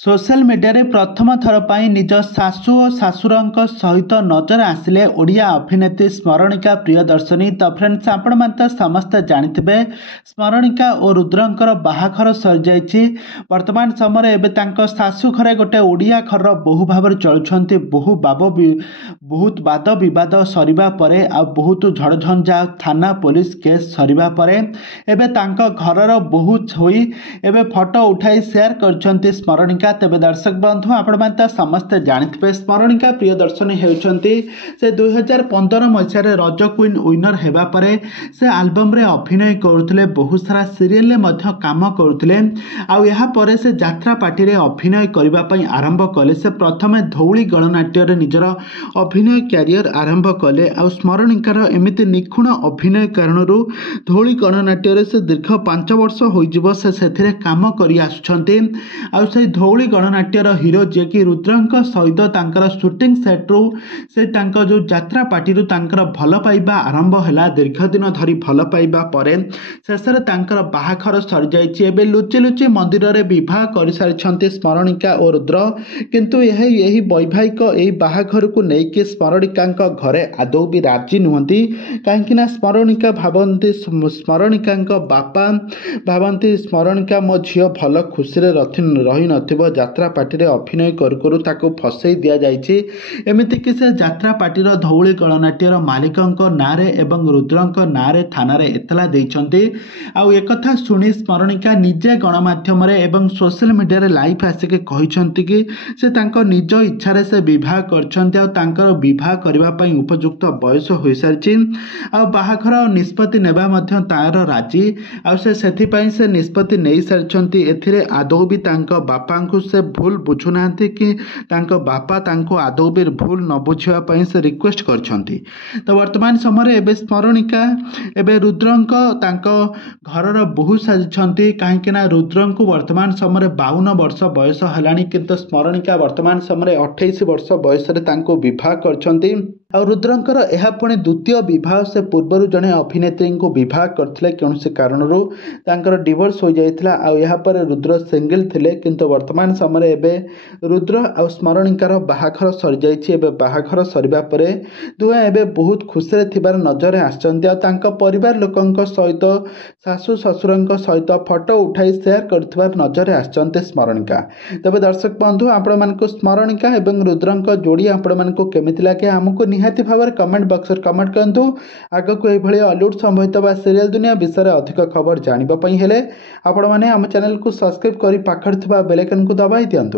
Social media रे प्रथम थर पर निज सासु और शाशुर सहित नजर आसिले ओडिया अभिनेत्री स्मरणिका प्रियदर्शनी। तो फ्रेंड्स आपण मानते समस्ते जानिथिबे स्मरणिका और रुद्रंकर बाहाघर सरी जाइछि। वर्तमान समय एबे तांको सासु घरे गोटे ओडिया घर बहु भाव चलुछंती। बहुत वाद विवाद सरिबा परे आ बहुत झड़झंझा थाना पुलिस केस सरिबा परे एबे तांको घरर बहुत होई एबे फोटो उठाई शेयर करछंती स्मरणिका। तेबे दर्शक बंधु आपण मानते समस्ते जानिथिबे स्मरणिका प्रियदर्शनी हेउछंती से 2015 मसीह रज क्वीन विनर हेबा परे से एल्बम रे अभिनय करुथिले, बहुत सारा सीरियल रे मध्य काम करुथिले। आ यहा परे से यात्रा पार्टी रे अभिनय करिबा पई आरंभ कले। से प्रथमे धौली गणनाट्य रे निजर अभिनय कैरियर आरंभ कले। आ स्मरणिकार एमिति निखुण अभिनय कारणरू धौली गणनाट्य रे से दीर्घ 5 वर्ष होइजिवो से सेथिरे काम करि आछुछंती। आ से धौली गणनाट्यर हीरो जे कि रुद्रंक सहित तांकर शूटिंग सेट्रु से तांकर जो यात्रा पार्टी तांकर भल पाइबा आरंभ है। दीर्घ दिन धरी भल पाइबा परे शेषरे तांकर बाहाघर सरी जाइछि। एबे लुचि लुचि मंदिर रे विवाह कर सारिछंती स्मरणिका और रुद्र। किंतु यही वैवाहिक एही बाहाघर को नेकी स्मरणिका घरे आदौ भी राजी नुहंती। काहेकि स्मरणिका भावंती स्मरणिका बापा भावंती स्मरणिका मो झियो भल खुशी रे रही नथिबो, यात्रा पार्टी रे अभिनय करू ताको फसई दिया जाइछि। एमिति कि से यात्रा पार्टीर धौली गणनाट्यर मालिकंक नारे एवं रुद्रंक नारे थाना रे एतला दैछंती। आउ एकथा सुनी स्मरणिका निजे गणमाध्यम रे एवं सोशल मीडिया रे लाइव आसिके कहिछंती कि से तांको निज इच्छा रे से विवाह करछंती। आ तांकर विवाह करबा पई उपयुक्त बयस होई सारिछि। आ बाहाघर निष्पत्ति नेबा मध्य तार राजी। आ से सेथि पई से निष्पत्ति नेई सारिछंती। एथिरे आदौ भी तांको बापा को से भूल बुझु नांती कि तांको बापा तांको आदौ भी भूल न बुझिबा पई से रिक्वेस्ट करछंती। तो वर्तमान समय एबे स्मरणिका एबे रुद्रंक तांको घरर बहु साजिछंती। काहेकि ना रुद्रंक वर्तमान समय 52 वर्ष बयस हलानी, किंतु स्मरणिका वर्तमान समय 28 वर्ष बयस रे तांको विवाह करछंती। आ रुद्रंकर एहा पुणी द्वितीय विवाह। से पूर्व जड़े अभिनेत्री को विवाह करथिले, कौनसी कारणरू तांकर डिवोर्स हो जाइथिला। आ यहा पर रुद्र सिंगल थिले, किंतु वर्तमान समय एबे रुद्र आ स्मरणिकार बाहाघर सरी जाइछि। एबे बाहाघर सरिबा परे दुहे एबे बहुत खुशी रे थिबार नजर आछंती। आ तांका परिवार लोकंक सहित सासु ससुरंक सहित फोटो उठाई शेयर करथिबार नजर आछंती स्मरणिका। तबे दर्शक बंधु आपण मानको स्मरणिका एवं रुद्रंक जोड़ी आपण मानको केमिति लागे हमको निहाती भाव कमेंट बॉक्स रे कमेंट करंतु। आग को एही भली हॉलीवुड संबंधित बा सीरियल दुनिया विषय अधिक खबर जानिबा पई हेले आपण माने हम चैनल को सब्सक्राइब करी पाखर थिबा बेल आइकन को दबाई दियंतु।